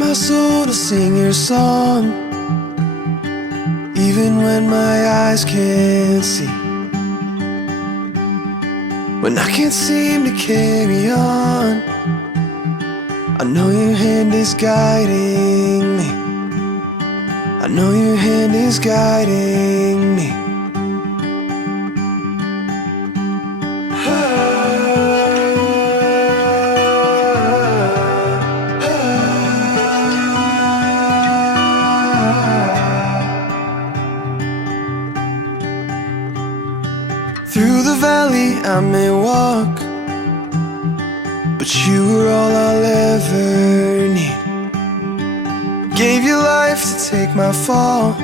my soul to sing your song, even when my eyes can't see. When I can't seem to carry on, I know your hand is guiding me. I know your hand is guiding me. Through the valley I may walk, but you were all I'll ever need. Gave your life to take my fall,